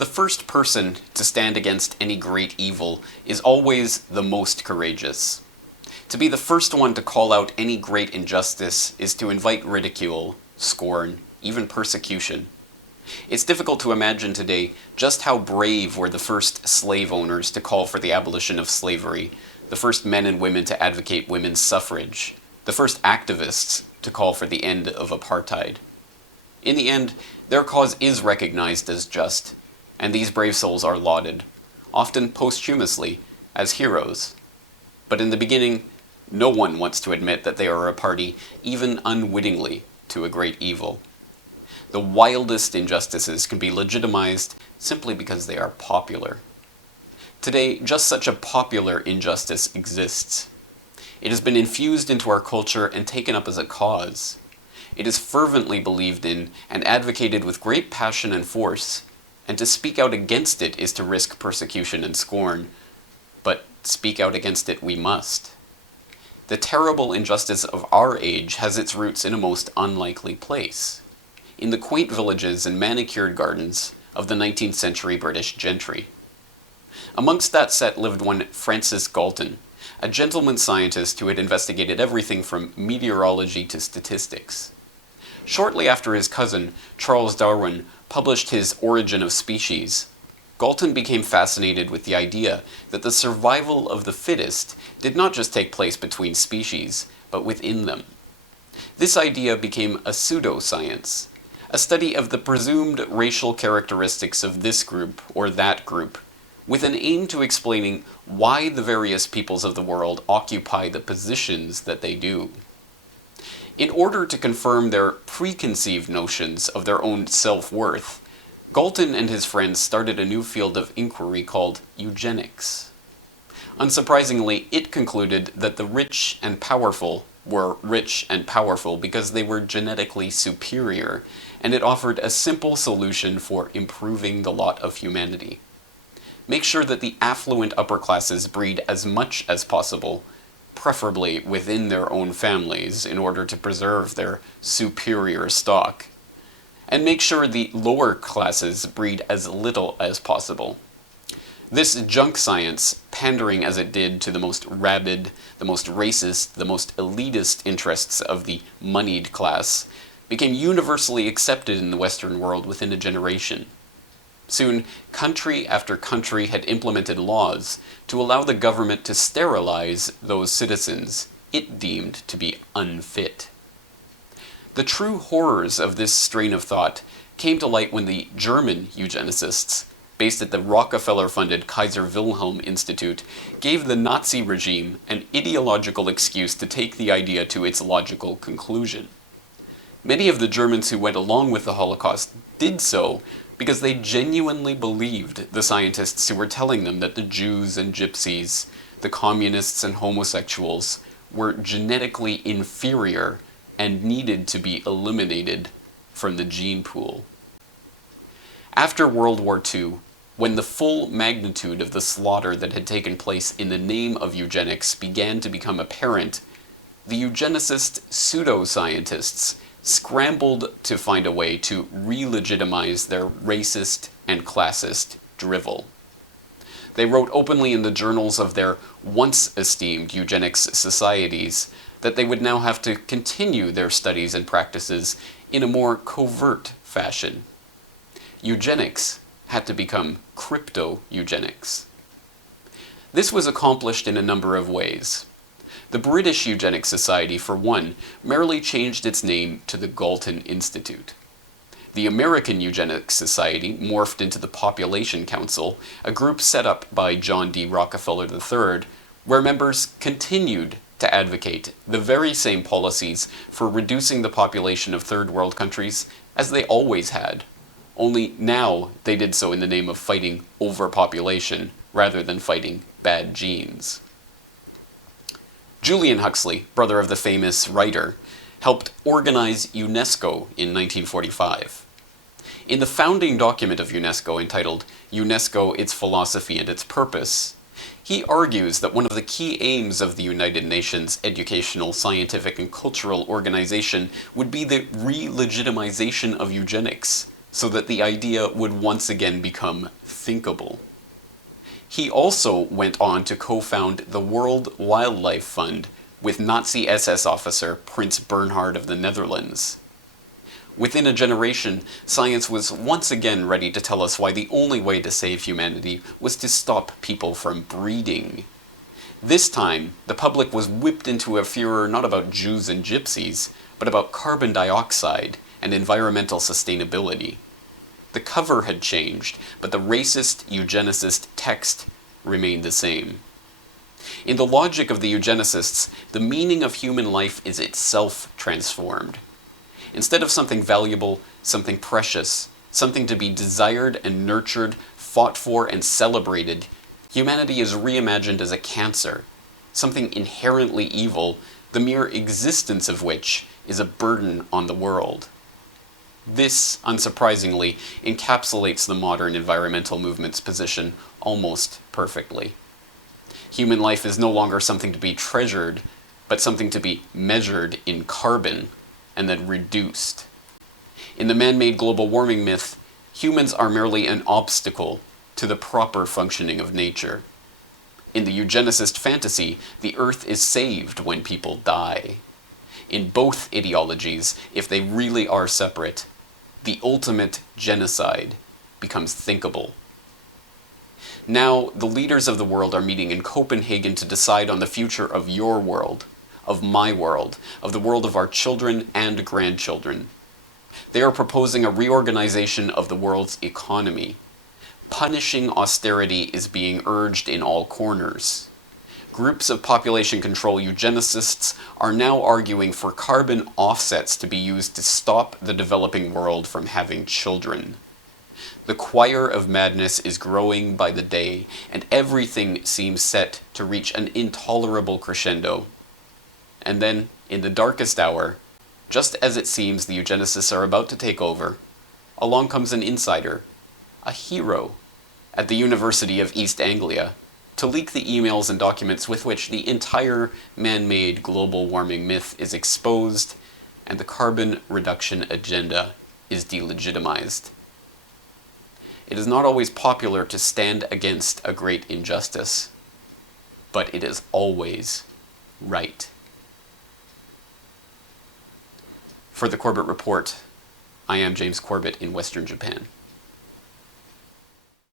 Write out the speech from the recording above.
The first person to stand against any great evil is always the most courageous. To be the first one to call out any great injustice is to invite ridicule, scorn, even persecution. It's difficult to imagine today just how brave were the first slave owners to call for the abolition of slavery, the first men and women to advocate women's suffrage, the first activists to call for the end of apartheid. In the end, their cause is recognized as just, and these brave souls are lauded, often posthumously, as heroes. But in the beginning, no one wants to admit that they are a party, even unwittingly, to a great evil. The wildest injustices can be legitimized simply because they are popular. Today, just such a popular injustice exists. It has been infused into our culture and taken up as a cause. It is fervently believed in and advocated with great passion and force, and to speak out against it is to risk persecution and scorn. But speak out against it we must. The terrible injustice of our age has its roots in a most unlikely place, in the quaint villages and manicured gardens of the 19th century British gentry. Amongst that set lived one Francis Galton, a gentleman scientist who had investigated everything from meteorology to statistics. Shortly after his cousin, Charles Darwin, published his Origin of Species, Galton became fascinated with the idea that the survival of the fittest did not just take place between species, but within them. This idea became a pseudoscience, a study of the presumed racial characteristics of this group or that group, with an aim to explaining why the various peoples of the world occupy the positions that they do. In order to confirm their preconceived notions of their own self-worth, Galton and his friends started a new field of inquiry called eugenics. Unsurprisingly, it concluded that the rich and powerful were rich and powerful because they were genetically superior, and it offered a simple solution for improving the lot of humanity. Make sure that the affluent upper classes breed as much as possible, preferably within their own families in order to preserve their superior stock. And make sure the lower classes breed as little as possible. This junk science, pandering as it did to the most rabid, the most racist, the most elitist interests of the moneyed class, became universally accepted in the Western world within a generation. Soon, country after country had implemented laws to allow the government to sterilize those citizens it deemed to be unfit. The true horrors of this strain of thought came to light when the German eugenicists, based at the Rockefeller-funded Kaiser Wilhelm Institute, gave the Nazi regime an ideological excuse to take the idea to its logical conclusion. Many of the Germans who went along with the Holocaust did so because they genuinely believed the scientists who were telling them that the Jews and gypsies, the communists and homosexuals, were genetically inferior and needed to be eliminated from the gene pool. After World War II, when the full magnitude of the slaughter that had taken place in the name of eugenics began to become apparent, the eugenicist pseudoscientists scrambled to find a way to re-legitimize their racist and classist drivel. They wrote openly in the journals of their once esteemed eugenics societies that they would now have to continue their studies and practices in a more covert fashion. Eugenics had to become crypto-eugenics. This was accomplished in a number of ways. The British Eugenics Society, for one, merely changed its name to the Galton Institute. The American Eugenics Society morphed into the Population Council, a group set up by John D. Rockefeller III, where members continued to advocate the very same policies for reducing the population of third world countries as they always had, only now they did so in the name of fighting overpopulation rather than fighting bad genes. Julian Huxley, brother of the famous writer, helped organize UNESCO in 1945. In the founding document of UNESCO entitled UNESCO, Its Philosophy and Its Purpose, he argues that one of the key aims of the United Nations Educational, Scientific, and Cultural Organization would be the re-legitimization of eugenics so that the idea would once again become thinkable. He also went on to co-found the World Wildlife Fund with Nazi SS officer Prince Bernhard of the Netherlands. Within a generation, science was once again ready to tell us why the only way to save humanity was to stop people from breeding. This time, the public was whipped into a furor not about Jews and gypsies, but about carbon dioxide and environmental sustainability. The cover had changed, but the racist eugenicist text remained the same. In the logic of the eugenicists, the meaning of human life is itself transformed. Instead of something valuable, something precious, something to be desired and nurtured, fought for and celebrated, humanity is reimagined as a cancer, something inherently evil, the mere existence of which is a burden on the world. This, unsurprisingly, encapsulates the modern environmental movement's position almost perfectly. Human life is no longer something to be treasured, but something to be measured in carbon and then reduced. In the man-made global warming myth, humans are merely an obstacle to the proper functioning of nature. In the eugenicist fantasy, the Earth is saved when people die. In both ideologies, if they really are separate, the ultimate genocide becomes thinkable. Now, the leaders of the world are meeting in Copenhagen to decide on the future of your world, of my world, of the world of our children and grandchildren. They are proposing a reorganization of the world's economy. Punishing austerity is being urged in all corners. Groups of population control eugenicists are now arguing for carbon offsets to be used to stop the developing world from having children. The choir of madness is growing by the day, and everything seems set to reach an intolerable crescendo. And then, in the darkest hour, just as it seems the eugenicists are about to take over, along comes an insider, a hero, at the University of East Anglia, to leak the emails and documents with which the entire man-made global warming myth is exposed and the carbon reduction agenda is delegitimized. It is not always popular to stand against a great injustice, but it is always right. For the Corbett Report, I am James Corbett in Western Japan.